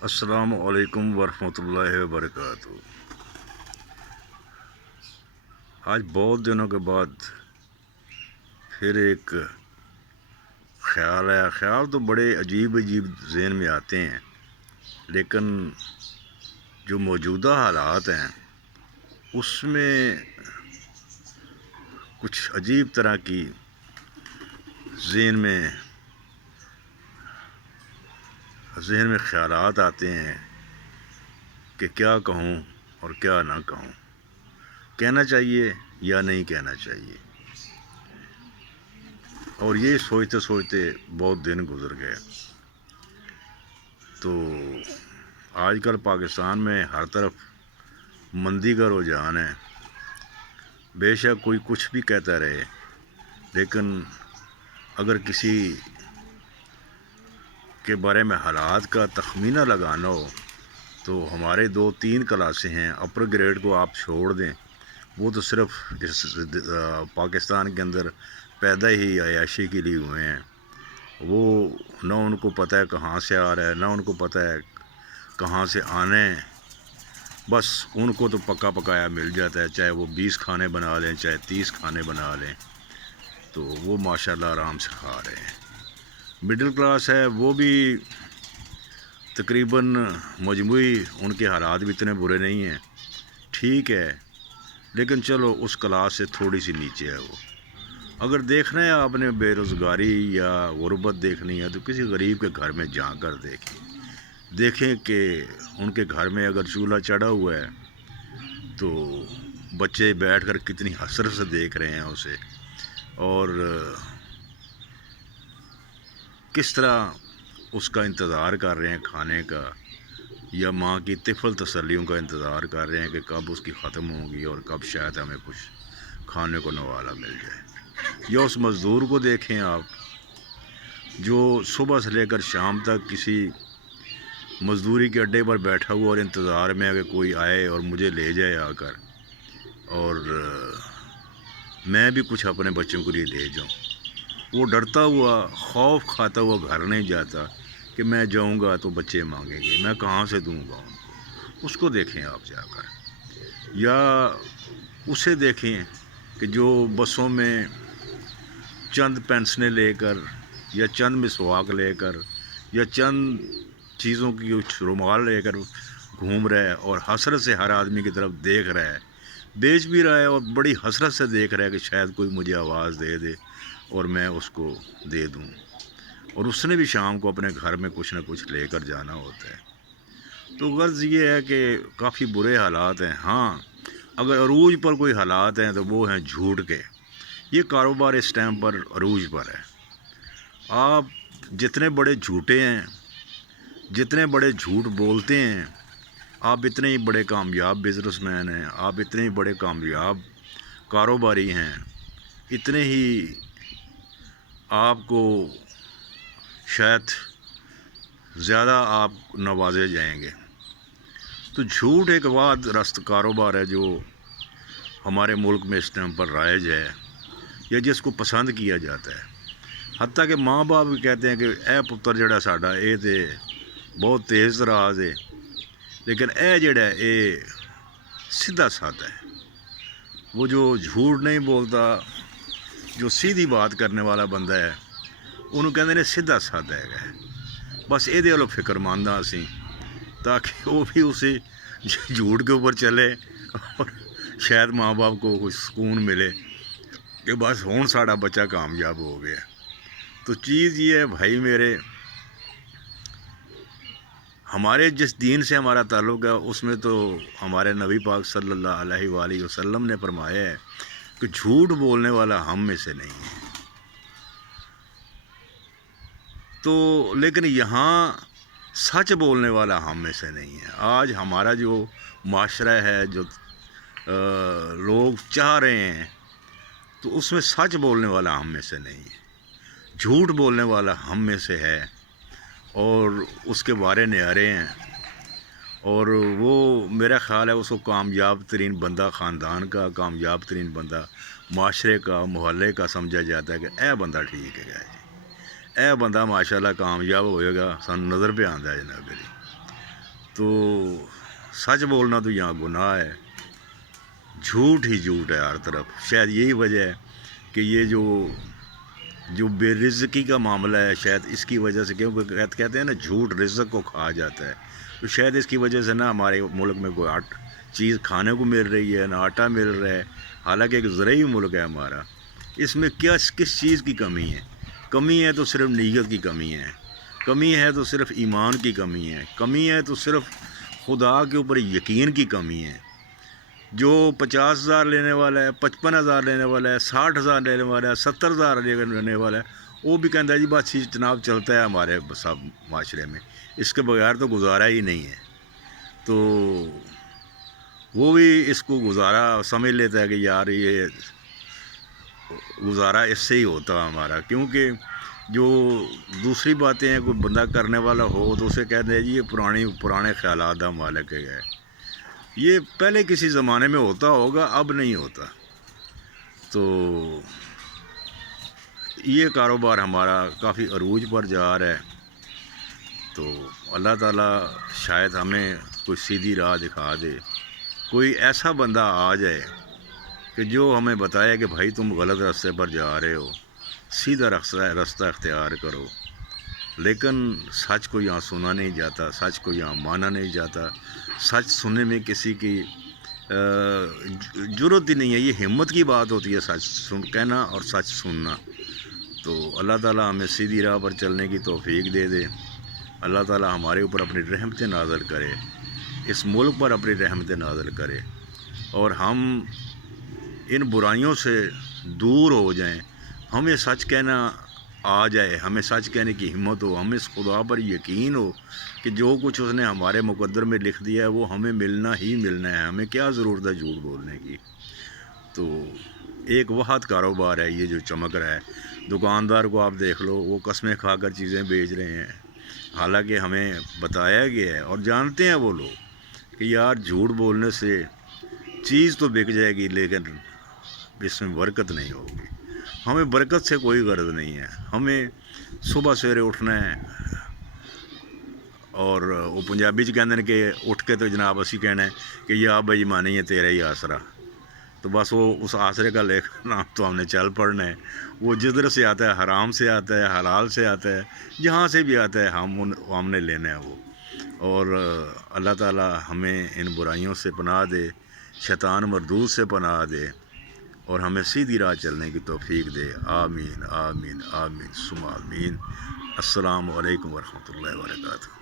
السلام علیکم ورحمۃ اللہ وبرکاتہ۔ آج بہت دنوں کے بعد پھر ایک خیال آیا۔ خیال تو بڑے عجیب ذہن میں آتے ہیں، لیکن جو موجودہ حالات ہیں اس میں کچھ عجیب طرح کی ذہن میں خیالات آتے ہیں کہ کیا کہوں اور کیا نہ کہوں، کہنا چاہیے یا نہیں کہنا چاہیے۔ اور یہ سوچتے سوچتے بہت دن گزر گئے۔ تو آج کل پاکستان میں ہر طرف مندی کا رجحان ہے۔ بے شک کوئی کچھ بھی کہتا رہے، لیکن اگر کسی کے بارے میں حالات کا تخمینہ لگانا ہو تو ہمارے 2-3 کلاسیں ہیں۔ اپر گریڈ کو آپ چھوڑ دیں، وہ تو صرف پاکستان کے اندر پیدا ہی عیاشی کے لیے ہوئے ہیں۔ وہ نہ ان کو پتہ ہے کہاں سے آ رہا ہے، نہ ان کو پتہ ہے کہاں سے آنے ہیں۔ بس ان کو تو پکا پکایا مل جاتا ہے، چاہے وہ 20 کھانے بنا لیں، چاہے 30 کھانے بنا لیں، تو وہ ماشاءاللہ آرام سے کھا رہے ہیں۔ مڈل کلاس ہے، وہ بھی تقریباً مجموعی ان کے حالات بھی اتنے برے نہیں ہیں، ٹھیک ہے، لیکن چلو اس کلاس سے تھوڑی سی نیچے ہے وہ۔ اگر دیکھنا ہے آپ نے بے روزگاری یا غربت دیکھنی ہے تو کسی غریب کے گھر میں جا کر دیکھیں کہ ان کے گھر میں اگر چولہا چڑھا ہوا ہے تو بچے بیٹھ کر کتنی حسرت سے دیکھ رہے ہیں اسے، اور کس طرح اس کا انتظار کر رہے ہیں کھانے کا، یا ماں کی طفل تسلیوں کا انتظار کر رہے ہیں کہ کب اس کی ختم ہوگی اور کب شاید ہمیں کچھ کھانے کو نوالا مل جائے۔ یا اس مزدور کو دیکھیں آپ، جو صبح سے لے کر شام تک کسی مزدوری کے اڈے پر بیٹھا ہوا اور انتظار میں ہے کہ کوئی آئے اور مجھے لے جائے آ کر، اور میں بھی کچھ اپنے بچوں کے لیے لے جاؤں۔ وہ ڈرتا ہوا، خوف کھاتا ہوا گھر نہیں جاتا کہ میں جاؤں گا تو بچے مانگیں گے، میں کہاں سے دوں گا ان کو۔ اس کو دیکھیں آپ جا کر، یا اسے دیکھیں کہ جو بسوں میں چند پینسلیں لے کر یا چند مسواک لے کر یا چند چیزوں کی رومال لے کر گھوم رہا ہے، اور حسرت سے ہر آدمی کی طرف دیکھ رہا ہے، بیچ بھی رہا ہے اور بڑی حسرت سے دیکھ رہا ہے کہ شاید کوئی مجھے آواز دے دے اور میں اس کو دے دوں۔ اور اس نے بھی شام کو اپنے گھر میں کچھ نہ کچھ لے کر جانا ہوتا ہے۔ تو غرض یہ ہے کہ کافی برے حالات ہیں۔ ہاں، اگر عروج پر کوئی حالات ہیں تو وہ ہیں جھوٹ کے۔ یہ کاروبار اس ٹائم پر عروج پر ہے۔ آپ جتنے بڑے جھوٹے ہیں، جتنے بڑے جھوٹ بولتے ہیں، آپ اتنے ہی بڑے کامیاب بزنس مین ہیں، آپ اتنے ہی بڑے کامیاب کاروباری ہیں، اتنے ہی آپ کو شاید زیادہ آپ نوازے جائیں گے۔ تو جھوٹ ایک واد رست کاروبار ہے جو ہمارے ملک میں اس ٹائم پر رائج ہے، یا جس کو پسند کیا جاتا ہے۔ حتیٰ کہ ماں باپ بھی کہتے ہیں کہ اے پتر جڑا ساڈا اے تے بہت تیز راز ہے، لیکن اے جڑا اے سیدھا سادہ ہے۔ وہ جو جھوٹ نہیں بولتا، جو سیدھی بات کرنے والا بندہ ہے، انہوں کہتے ہیں سیدھا سادہ ہے۔ بس یہ والوں فکر مند ہاں اسی، تاکہ وہ بھی اسی جھوٹ کے اوپر چلے اور شاید ماں باپ کو کچھ سکون ملے کہ بس ہون ساڑا بچہ کامیاب ہو گیا۔ تو چیز یہ ہے بھائی میرے، ہمارے جس دین سے ہمارا تعلق ہے اس میں تو ہمارے نبی پاک صلی اللہ علیہ وآلہ وسلم نے فرمایا ہے کہ جھوٹ بولنے والا ہم میں سے نہیں ہے۔ تو لیکن یہاں سچ بولنے والا ہم میں سے نہیں ہے۔ آج ہمارا جو معاشرہ ہے، جو لوگ چاہ رہے ہیں، تو اس میں سچ بولنے والا ہم میں سے نہیں ہے، جھوٹ بولنے والا ہم میں سے ہے، اور اس کے وارے نیارے ہیں۔ اور وہ میرا خیال ہے اس کو کامیاب ترین بندہ خاندان کا، کامیاب ترین بندہ معاشرے کا، محلے کا سمجھا جاتا ہے کہ اے بندہ ٹھیک ہے جی، اے بندہ ماشاءاللہ کامیاب ہوئے گا، سن نظر پہ آندا ہے جناب جی۔ تو سچ بولنا تو یہاں گناہ ہے، جھوٹ ہی جھوٹ ہے ہر طرف۔ شاید یہی وجہ ہے کہ یہ جو بے رزقی کا معاملہ ہے، شاید اس کی وجہ سے، کیونکہ کہتے ہیں نا جھوٹ رزق کو کھا جاتا ہے، تو شاید اس کی وجہ سے نا ہمارے ملک میں کوئی چیز کھانے کو مل رہی ہے، نہ آٹا مل رہا ہے، حالانکہ ایک زرعی ملک ہے ہمارا۔ اس میں کس چیز کی کمی ہے؟ کمی ہے تو صرف نیت کی کمی ہے، کمی ہے تو صرف ایمان کی کمی ہے، کمی ہے تو صرف خدا کے اوپر یقین کی کمی ہے۔ جو 50,000 لینے والا ہے، 55,000 لینے والا ہے، 60,000 لینے والا ہے، 70,000 لینے والا ہے، وہ بھی کہتا ہے جی بات چیز جناب چلتا ہے ہمارے سب معاشرے میں، اس کے بغیر تو گزارا ہی نہیں ہے۔ تو وہ بھی اس کو گزارا سمجھ لیتا ہے کہ یار یہ گزارا اس سے ہی ہوتا ہمارا، کیونکہ جو دوسری باتیں ہیں کوئی بندہ کرنے والا ہو تو اسے کہتے ہیں جی یہ پرانے خیالات کا مالک ہے، یہ پہلے کسی زمانے میں ہوتا ہوگا، اب نہیں ہوتا۔ تو یہ کاروبار ہمارا کافی عروج پر جا رہا ہے، تو اللہ تعالیٰ شاید ہمیں کوئی سیدھی راہ دکھا دے، کوئی ایسا بندہ آ جائے کہ جو ہمیں بتائے کہ بھائی تم غلط راستے پر جا رہے ہو، سیدھا راستہ اختیار کرو۔ لیکن سچ کو یہاں سنا نہیں جاتا، سچ کو یہاں مانا نہیں جاتا، سچ سننے میں کسی کی جرت ہی نہیں ہے، یہ ہمت کی بات ہوتی ہے سچ کہنا اور سچ سننا۔ تو اللہ تعالیٰ ہمیں سیدھی راہ پر چلنے کی توفیق دے دے، اللہ تعالیٰ ہمارے اوپر اپنی رحمتیں نازل کرے، اس ملک پر اپنی رحمتیں نازل کرے، اور ہم ان برائیوں سے دور ہو جائیں، ہمیں سچ کہنا آ جائے، ہمیں سچ کہنے کی ہمت ہو، ہمیں اس خدا پر یقین ہو کہ جو کچھ اس نے ہمارے مقدر میں لکھ دیا ہے وہ ہمیں ملنا ہی ملنا ہے، ہمیں کیا ضرورت ہے جھوٹ بولنے کی۔ تو ایک وحد کاروبار ہے یہ جو چمک رہا ہے، دکاندار کو آپ دیکھ لو، وہ قسمیں کھا کر چیزیں بیچ رہے ہیں، حالانکہ ہمیں بتایا گیا ہے اور جانتے ہیں وہ لوگ کہ یار جھوٹ بولنے سے چیز تو بک جائے گی لیکن اس میں برکت نہیں ہوگی۔ ہمیں برکت سے کوئی غرض نہیں ہے، ہمیں صبح سویرے اٹھنا ہے، اور وہ پنجابی کہتے ہیں کہ اٹھ کے تو جناب اسی کہنا ہے کہ یا بھائی مانی ہے تیرا ہی آسرا، تو بس وہ اس آسرے کا لے نام تو ہم نے چل پڑنا ہے، وہ جدھر سے آتا ہے، حرام سے آتا ہے، حلال سے آتا ہے، جہاں سے بھی آتا ہے ہم نے لینا ہے وہ۔ اور اللہ تعالیٰ ہمیں ان برائیوں سے پناہ دے، شیطان مردود سے پناہ دے، اور ہمیں سیدھی راہ چلنے کی توفیق دے۔ آمین آمین آمین ثم آمین۔ السلام علیکم ورحمۃ اللہ وبرکاتہ۔